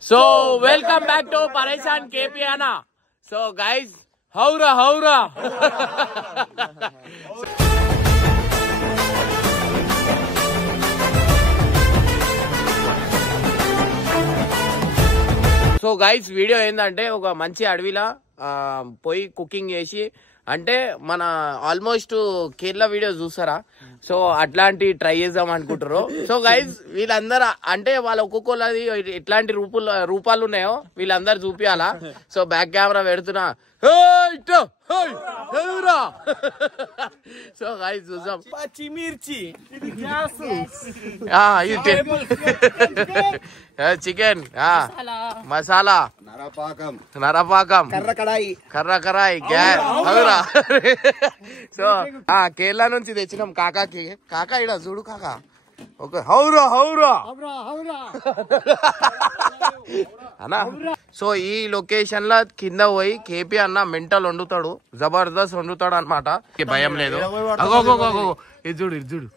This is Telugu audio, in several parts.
So welcome back to Paresan KP Anna. So guys, haura. So guys video ఏంటంటే ఒక మంచి అడవిలా పోయి కుకింగ్ చేసి అంటే మన ఆల్మోస్ట్ కేరళ వీడియో చూస్తారా సో అట్లాంటి ట్రై చేద్దాం అనుకుంటారు. సో గైస్ వీళ్ళందరూ అంటే వాళ్ళ ఒక్కొక్కది ఎట్లాంటి రూపాలు ఉన్నాయో వీళ్ళందరూ చూపియాలా. సో బ్యాక్ కెమెరా పెడుతున్నా. సో గైస్ చూద్దాం. పచ్చిమిర్చి చికెన్ మసాలా నరపాకం కర్ర కడాయి గ్యాస్. సో కేరళ నుంచి తెచ్చినాం కాకాకి. కాకా ఇడ చూడు కాకా. ఓకే హౌరా అన్నా. సో ఈ లొకేషన్ లో కింద పోయి కేపీ అన్న మెంటల్ వండుతాడు, జబర్దస్త్ వండుతాడు అనమాట. భయం లేదు. ఇది చూడు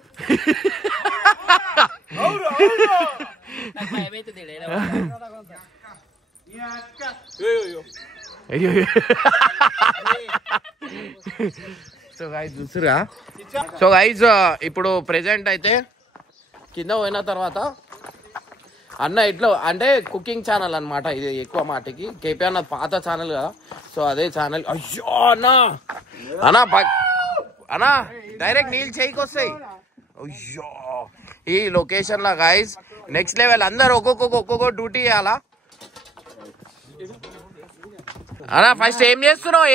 సో గైస్ చూస్తురా. సో గైస్ ఇప్పుడు ప్రెజెంట్ అయితే కింద పోయిన తర్వాత అన్న ఇట్లా అంటే కుకింగ్ ఛానల్ అనమాట ఇది ఎక్కువ మాటకి. కేపీ అన్న పాత ఛానల్ కదా. సో అదే ఛానల్. అయ్యో అన్నా డైరెక్ట్ నీళ్ళు చేయికి వస్తాయి. అయ్యో ఈ లొకేషన్ లా గైస్ నెక్స్ట్ లెవెల్. అందరు ఒక్కొక్క డ్యూటీ చేయాలా అన్నా. ఫస్ట్ ఏం చేస్తున్నావు?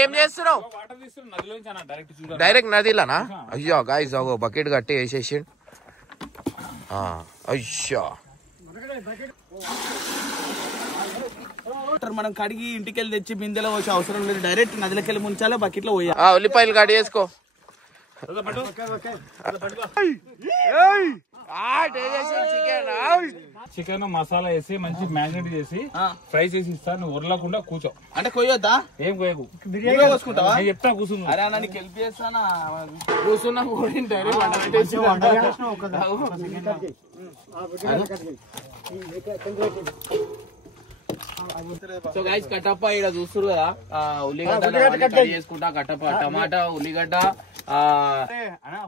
డైరెక్ట్ నదిలోనా? అయ్యో గైస్ ఒక బకెట్ కట్టి వేసేసి. అయ్యో మనం కడిగి ఇంటికి వెళ్ళి తెచ్చి బిందెలో వచ్చే అవసరం లేదు. డైరెక్ట్ నదిలోకి వెళ్ళి ముంచాలో బకెట్ లో పోయా. ఉల్లిపాయలు కడి చేసుకో. చికెన్ మసాలా వేసి మంచి మ్యారినేట్ చేసి ఫ్రై చేసి ఇస్తా. నువ్వు ఉరలకుండా కూర్చో. అంటే కొయ్యొద్దా? ఏం కోయకు. కోసుకుంటావా? చెప్తా కూర్చున్నా. అరే అన్న నీకు హెల్ప్ చేస్తానా? కూర్చున్నా సో గైస్ కట్టప్ప ఇక్కడ చూస్తారు కదా. ఉల్లిగడ్డ చేసుకుంటా. కట్టప్ప టమాటా ఉల్లిగడ్డ.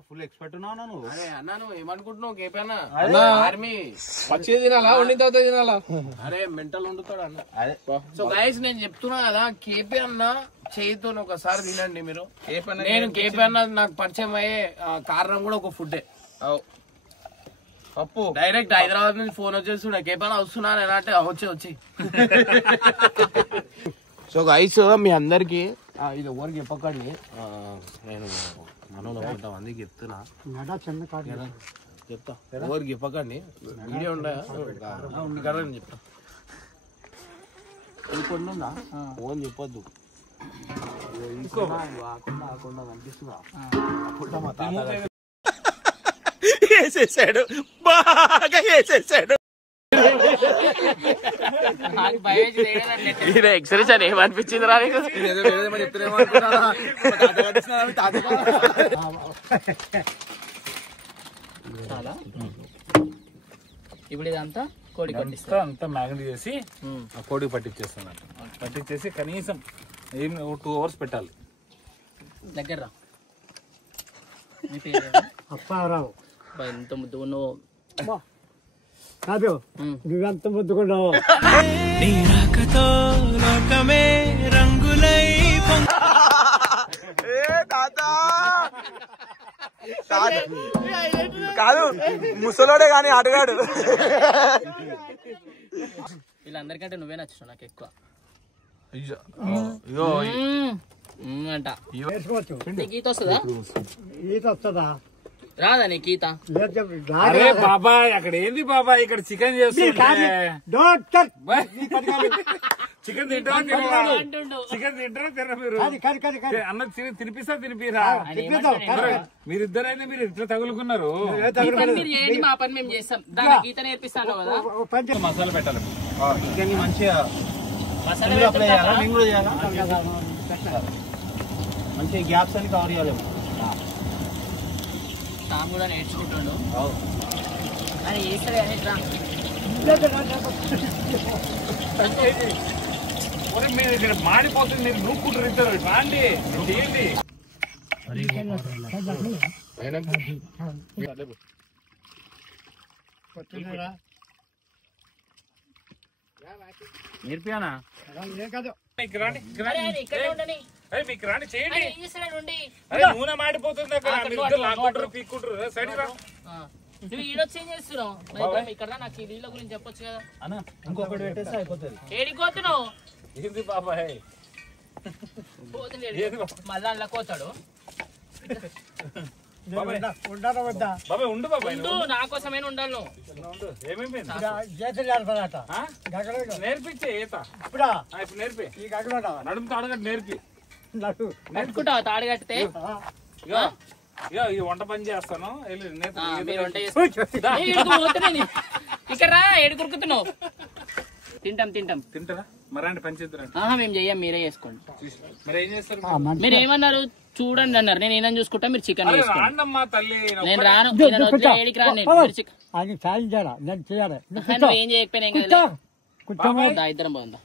ఫుల్ ఎక్స్పర్ట్ ఉన్నావు నువ్వు. అరే అన్నా నువ్వు ఏమనుకుంటున్నావు కేపీ అన్న? ఆర్మీ పచ్చి తినాలా వండిన తర్వాత తినాలా? అరే మెంటల్ వండుతాడు అన్న. సో గైస్ నేను చెప్తున్నా కదా కేపీ అన్న చేయితో ఒకసారి తినండి మీరు. నేను కేపీ అన్న నాకు పరిచయం అయ్యే కారణం కూడా ఒక ఫుడ్డే. పప్పు డైరెక్ట్ హైదరాబాద్ నుంచి ఫోన్ వచ్చేస్తున్నా. కేపీ వస్తున్నా అంటే వచ్చి. సో గైస్ మీ అందరికి ఇది ఎవరికి చెప్పకండి. నేను మనోలో కొంతమందికి చెప్తున్నా. చెప్తా ఎవరికి చెప్పకండి. వీడియో ఉంది కదా నేను చెప్తా. ఇంకొండా ఫోన్ చెప్పొద్దు. వేసేసాడు, బాగా వేసేసాడు. ఎక్స్ప్రెషన్ ఏమనిపించింది రా నీకు? ఇప్పుడు ఇదంతా కోడి అంతా మ్యారినేట్ చేసి కోడికి పట్టించేస్తాను. పట్టించేసి కనీసం 2 hours పెట్టాలి. దగ్గర అప్పారావు ఎంత ముద్దుగా ఉన్నావు. కాదు నువ్వెంత ముద్దుకున్నావు. కాదు ముసలోడే గాని అడగాడు. వీళ్ళందరికంటే నువ్వే నచ్చావు నాకు ఎక్కువ అంట. గీత వస్తుందా? ఈత వస్తుందా? రాదా నీకు ఈత? అరే బాబాయ్ అక్కడ ఏంది బాబాయ్? ఇక్కడ చికెన్ చేస్తున్నా. చికెన్ తింటారా తినరా మీరు? అన్న తినిపిస్తా తినిపిరా? మీరిద్దరైనా మీరు ఇట్లా తగులుకున్నారు. మా పని మేము చేస్తాం. దాని గీత నేర్పిస్తాను కదా. మసాలా పెట్టాలి. చికెన్ మంచిగా మసాలా మంచిగా గ్యాప్స్ అని కవర్ చేయాలి. తాము కూడా నేర్చుకుంటాడు. అని చేస్తాడు మీరు ఇక్కడ మాడిపోతుంది, మీరు నూక్కుంటారు ఇద్దరు రాండి చేయండి. నేర్పియానా మీకు రాండి మీకు రాండి చేయండి. అరే నూనె మాడిపోతుంది అక్కడ, మీరు ఇద్దరు లాక్కుంటారు పీక్కుంటారు. సైడ్ రా నువ్వు ఈడొచ్చి ఏం చేస్తున్నావు ఇక్కడ? నాకు ఈ నీళ్ళ గురించి చెప్పొచ్చు కదా. అన్న ఇంకొకటి పెట్టేస్తే అయిపోతుంది. ఏడికి పోతున్నావు? ఏంది బాబాయ్ మళ్ళా అందులో కోతాడు. బాబాయ్ ఉండు బాబాయ్, నా కోసమేనా ఉండాలి నువ్వు. ఏమేమి నేర్పించే ఈత ఇప్పుడు నేర్పి. నడుముతో అడగట్టు నేర్పి. కట్టుకుంటావా తాడు కట్టితే? ఈ వంట పని చేస్తాను. ఇక్కడ రా, ఏడు కురుకుతున్నావు. తింటాం తింటారా? మరండి పని చేద్దరండి. మేము చెయ్యం, మీరే చేసుకోండి. మరి ఏం చేస్తారు? మీరు ఏమన్నారు చూడండి అన్నారు. నేను ఏమైనా చూసుకుంటా, మీరు చికెన్ చేసుకోండి. రాండమ్మా తల్లి, నేను రాను, ఏడికి రాను. నేను నువ్వు ఏం చేయకపోయినా ఏం కదా, ఇద్దరం పోందా.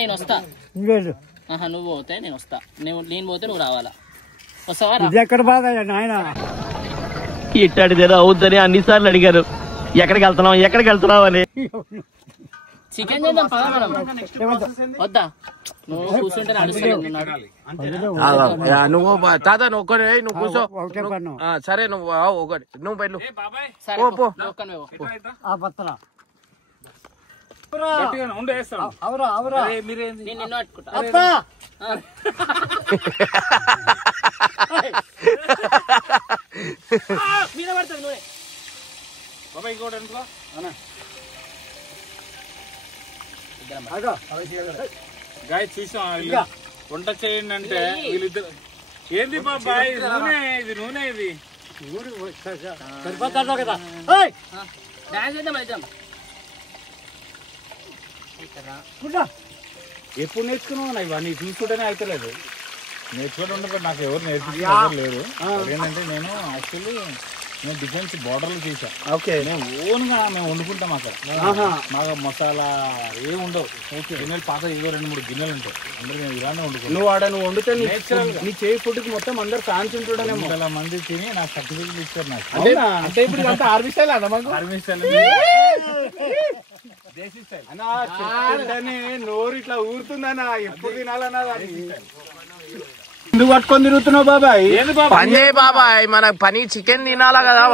నేను వస్తా. నువ్వు పోతే నేను వస్తా. నేను పోతే నువ్వు రావాలా? వస్తావా? ఎక్కడ బాధ నాయన ఇట్టాడిదేదో అవుద్దని అన్నిసార్లు అడిగారు. ఎక్కడికి వెళ్తున్నావు అని. చికెన్ చేద్దాం పదా మనం. వద్దా? నువ్వు కూర్చుంటే నడుస్తలేదు. నువ్వు తాత నువ్వు ఒక్కడే నువ్వు కూర్చో. సరే నువ్వు ఒకటి నువ్వు వెళ్ళు. ఉండే వేస్తాను. నిన్ను పట్టుకుంటా. మీద పడుతుంది నువ్వే. బాబాయ్ ఇంకోటి అనుకో. గాయ చూసాం వంట చేయండి అంటే వీళ్ళిద్దరు. ఏంది బాబాయ్ నూనె? ఇది నూనె, ఇది డాన్స్ చేద్దాం అయితే. ఎప్పుడు నేర్చుకున్నావు? ఇవన్నీ చూసుకుంటేనే అవుతలేదు. నేర్చుకుంటే ఉండదు. నాకు ఎవరు నేర్పించారు లేరు. ఏంటంటే నేను యాక్చువల్లీ డిఫెన్స్ బార్డర్లు చేసా. ఓకే, మేము ఓన్ గా మేము వండుకుంటాం అక్కడ. మాకు మసాలా ఏమి ఉండవు. గిన్నెలు పాత ఏదో 2-3 గిన్నెలు ఉంటాయి. అందరూ మేము ఇలానే వండుకుంటాం. నువ్వు వండితే నీ చేయి ఫుడ్ కి మొత్తం అందరు ఫ్యాన్స్ ఉంటుండే. 100 మంది తిని నాకు సర్టిఫికెట్లు ఇచ్చారు. నాకు అంటే ఇప్పుడు అంతా ఆర్మీ స్టైల్ అన్న మాకు. ఆర్మీ స్టైల్ దేశీ స్టైల్ అన్న. నోరు ఇట్లా ఊరుతుందన్నా, ఎప్పుడు తినాలన్నా. ఎందుకు పట్టుకొని తిరుగుతున్నావు బాబాయ్? పని చేయి బాబాయ్, మన పని చికెన్ తినాలా కదా.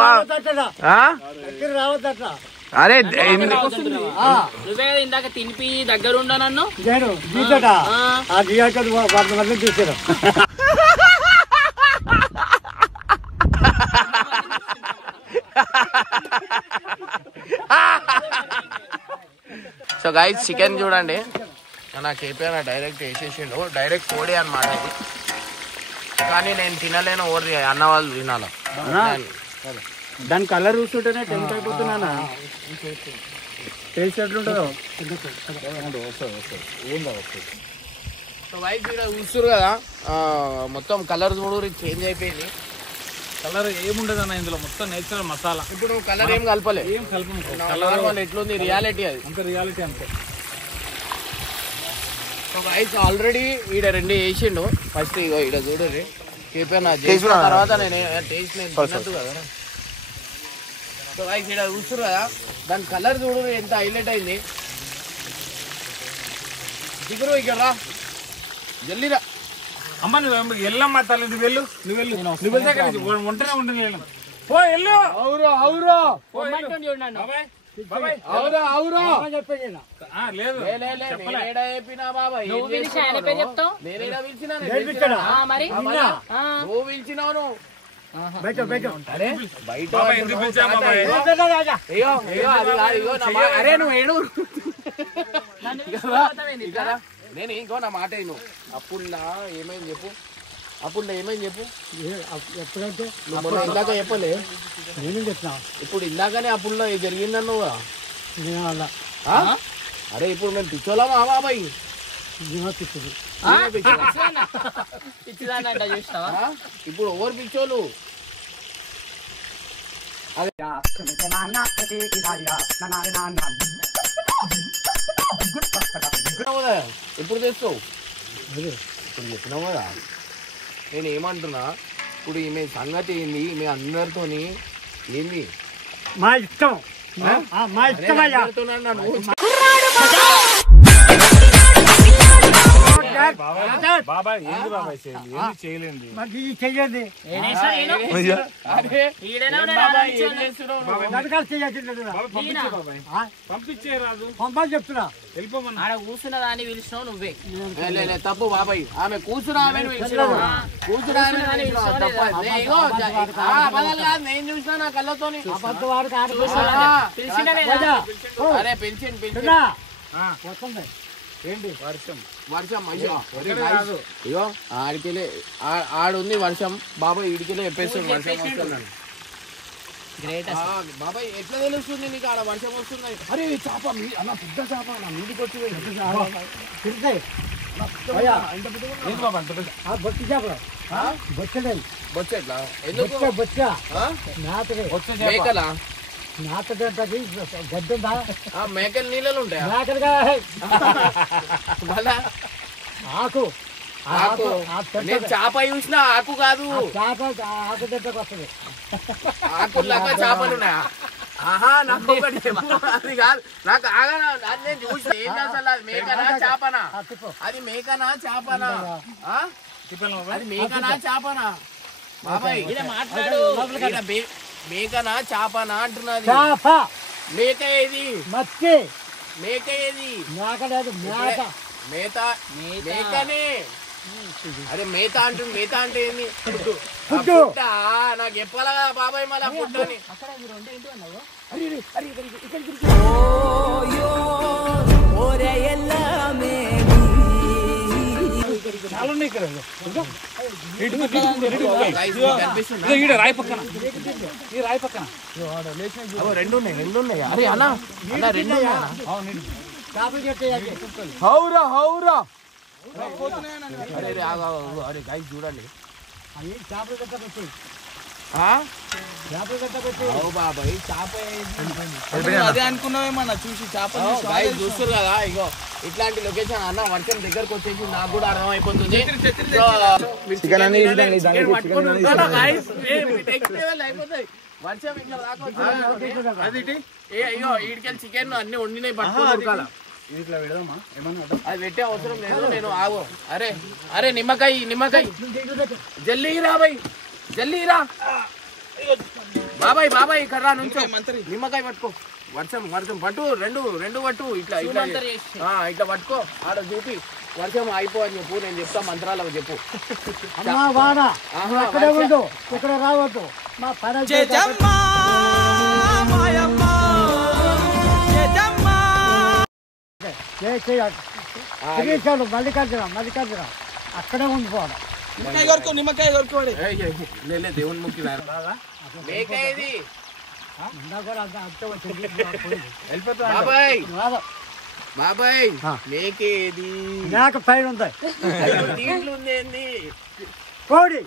అరే నువ్వే ఇందాక తినిపి దగ్గర ఉండ నన్ను. చూసారు సో గైస్ చికెన్ చూడండి, నాకు అయిపోయినా డైరెక్ట్ వేసేసిండు. డైరెక్ట్ కోడి అనమాట ఇది. కానీ నేను తినలేను, ఓరి అన్న వాళ్ళు తినాలి. దాని కలర్ చూస్తుంటేనే టెంప్ట్ అయిపోతున్నా. టేస్ట్ ఎట్లుంటుందో. సో గైస్ ఇక్కడ చూస్తారు కదా, మొత్తం కలర్ చూడు చేంజ్ అయిపోయింది. కలర్ ఏముండదు అన్న ఇందులో, మొత్తం నేచురల్ మసాలా. ఇప్పుడు కలర్ ఏం కలపలే, ఏం కలపము. కలర్ వాళ్ళు ఎట్లుంది రియాలిటీ అది అంత రియాలిటీ అంతే. సో గైస్ ఆల్రెడీ ఈడ 2 వేసిండు. ఫస్ట్ ఇగో ఈడ చూడండి చెప్పాను చేసిన తర్వాత నేను టేస్ట్ తినద్దు కదా. సో గైస్ ఈడ చూస్తారు కదా, దాని కలర్ చూడు ఎంత హైలైట్ అయింది. దిగురు ఇక్కడ రా, జల్లిరా. అమ్మ నువ్వు ఎల్లమ్మా తల్లి, నువ్వు వెళ్ళు. ఒంటనే ఉంటుంది. పో వెళ్ళు. చూడండి లేదు నువ్వు పిలిచి ఆయన పేరు చెప్తావు. మరి నువ్వు పిలిచినావు. ఎందుకు పిలిచామా? అరే నువ్వు ఏడు నేను ఇంకో నా మాట నువ్వు అప్పుడులా ఏమైంది చెప్పు. అప్పుడు ఏమైంది చెప్పు. ఎప్పుడైతే నువ్వు ఇందాక చెప్పలే, నేను చెప్తున్నా. ఇప్పుడు ఇందాకనే అప్పుడులో జరిగిందని నువ్వు. అరే ఇప్పుడు మేము పిచ్చోళ్ళమా బాబాయ్? పిచ్చిదాన్ని అంట చూసినావా? ఇప్పుడు ఎవరు పిచ్చోళ్ళు? ఎప్పుడు తెస్తావు? ఇప్పుడు చెప్పినావు కదా. నేను ఏమంటున్నా, ఇప్పుడు ఈమె సంగతి ఏంది? ఈమె అందరితోని ఏంది? మా ఇష్టం, మా ఇష్టం అయ్యా. బాబాయ్ ఏంది బాబాయ్ చేయలేండి మరి ఇది చెయ్యండి. పంపించే రాదు పంపని చెప్తున్నా. వెళ్ళిపోమన్నా. ఆడ కూర్చున్న దాన్ని పిలిచినావు నువ్వే. తప్పు బాబాయ్. ఆమె కూర్చున్నా ఆమెను కూర్చున్నా నేను చూసినా నా కళ్ళతోని. అరే పెంచండి వస్తుంది ఏంటి వర్షం వర్షం అయ్యో ఆడికెళ్ళి ఆడుంది వర్షం. బాబాయ్ ఇడికెళ్ళి చెప్పేస్తాడు వర్షం వస్తుందని. బాబాయ్ ఎట్లా తెలుస్తుంది నీకు ఆడ వర్షం వస్తుంది? అరే చేప అన్న పెద్ద చేప నా మీదికి వచ్చి బొట్టి చేపలు బొచ్చడే బొచ్చెట్లా ఎందుకు? బొచ్చ మేకలా? నాటది గడ్డందా మేకలు నీళ్ళలు ఉంటాయా? మేకలుగా మళ్ళా ఆకు ఆకు నేను చేప చూసినా ఆకు కాదు. చేప ఆకు దగ్గరకు వస్తుంది. ఆకుల్లాగా చేపలు ఉన్నాయా? ఆహా నాకు ఒకటి అది కాదు. నాకు ఆగా అది నేను చూసిన ఏంటి అసలు? అది మేకనా చేపనా? అది మేకనా చేపనా? అది మేకనా చేపనా? బాబాయ్ మాట్లాడు. మేకనా చేపనా అంటున్నది. చేప మేక ఏది? మచ్చి మేక ఏది? మేక లేదు మేక. మేత మేకనే. అరే మేత అంటుంది. మేత అంటే ఏంది? ఫుడ్డు. నాకు చెప్పాలా కదా బాబాయ్ మళ్ళీ ఫుడ్ అని. రాయి పక్కన ఈ రాయి పక్కన రెండు ఉన్నాయి. అరే అన్నా రెండు ఉన్నాయా? చేపలు చెట్టు హౌరా హౌరా. అరే అరే గైస్ చూడండి. చేపలు కట్టకొచ్చి చేపలు కట్టకొచ్చి బాబాయ్ చేప అదే అనుకున్నావేమన్నా చూసి చేపలు చూస్తారు కదా. ఇగో ఇట్లాంటి లొకేషన్ అన్న వర్షం దగ్గరకు వచ్చేసి నాకు కూడా అర్థం అయిపోతుంది. వర్షం ఇట్లా అయ్యో ఈడికెళ్ళి చికెన్ అన్ని వండినాయి పట్టుకొని ఇట్లా పెడదామా ఏమన్నా? అది పెట్టే అవసరం లేదు. నేను ఆగో. అరే అరే నిమ్మకాయ జల్దీ రా బాయ్, జల్దీ రా బాబాయ్ ఇక్కడ రా నుంచో. నిమ్మకాయ పట్టుకో. వర్షం పట్టు రెండు పట్టు. ఇట్లా పట్టుకో. ఆడ చూపి వర్షం అయిపో అని చెప్పు. నేను చెప్తా మంత్రాలకు చెప్పు. అక్కడే ఉండు, ఇక్కడ రావద్దు. మా పని మల్లికార్జున అక్కడే ఉండిపోవాలి. నిమ్మకాయ కొరుకోండి. దేవుని ముక్కి మేక ఏది? బాబాయ్ మేక ఏది? మేక పైన ఉంది. దీంట్లో ఉంది ఏంది? కోడి.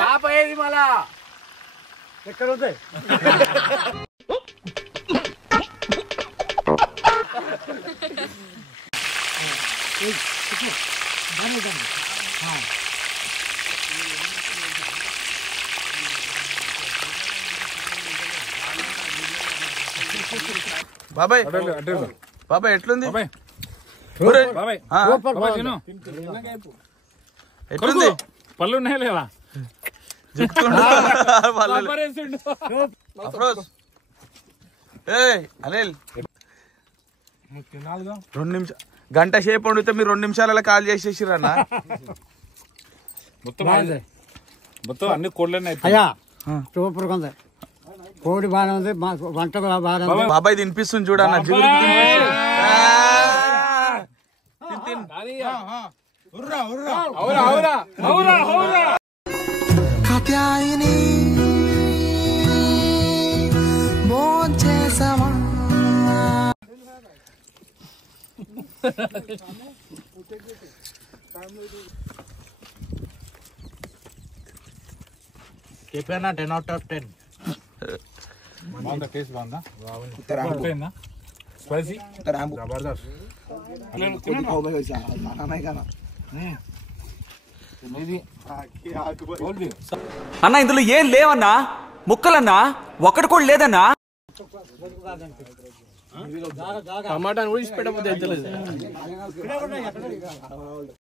చేప ఏది మళ్ళా? ఎక్కడ ఉంది? బాబాయ్ ఎట్లుంది? ఎట్లుంది? పళ్ళు ఉన్నాయా లేవా? అనిల్ 2 నిమిషాలు గంట సేపు వండితే మీరు 2 నిమిషాలలో కాల్ చేసేసిరన్న. మొత్తం అన్ని కోళ్ళనే అయ్యా సూపర్ ఉంది. కోడి బాగానే ఉంది, వంట కూడా బాగానే ఉంది. బాబాయ్ తినిపిస్తుంది చూడన్న. చెప్పానా 10 out of 10. బాగుందా టేస్ట్ బాగుందా అయిపోయిందా స్పైసీ జబర్దస్త్ అన్నా ఇందులో ఏం లేవన్నా ముక్కలన్నా ఒక్కటి కూడా లేదన్నా టమాటాను కూడా ఇచ్చి పెట్టకపోతే